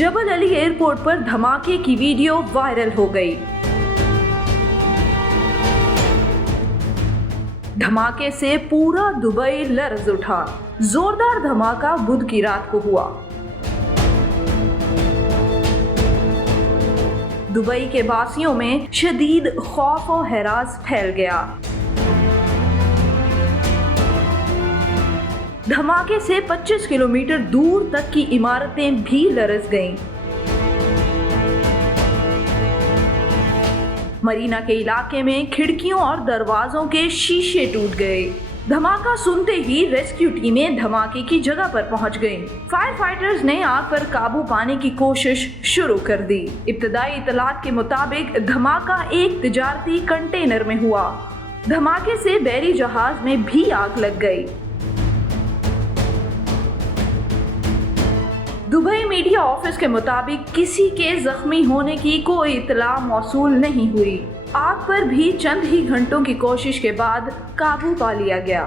जबल Ali airport पर धमाके की वीडियो वायरल हो गई। धमाके से पूरा दुबई लर्ज उठा। जोरदार धमाका बुध की रात को हुआ। दुबई के वासियों में शदीद खौफ और हैरास फैल गया। धमाके से 25 किलोमीटर दूर तक की इमारतें भी लरस गईं। मरीना के इलाके में खिड़कियों और दरवाजों के शीशे टूट गए। धमाका सुनते ही रेस्क्यू टीमें धमाके की जगह पर पहुंच गईं। फायर फाइटर्स ने आग पर काबू पाने की कोशिश शुरू कर दी। इब्तदाई इतलात के मुताबिक धमाका एक तिजारती कंटेनर में हुआ। धमाके से बैरी जहाज में भी आग लग गई। दुबई मीडिया ऑफिस के मुताबिक किसी के जख्मी होने की कोई इतला मौसूल नहीं हुई। आग पर भी चंद ही घंटों की कोशिश के बाद काबू पा लिया गया।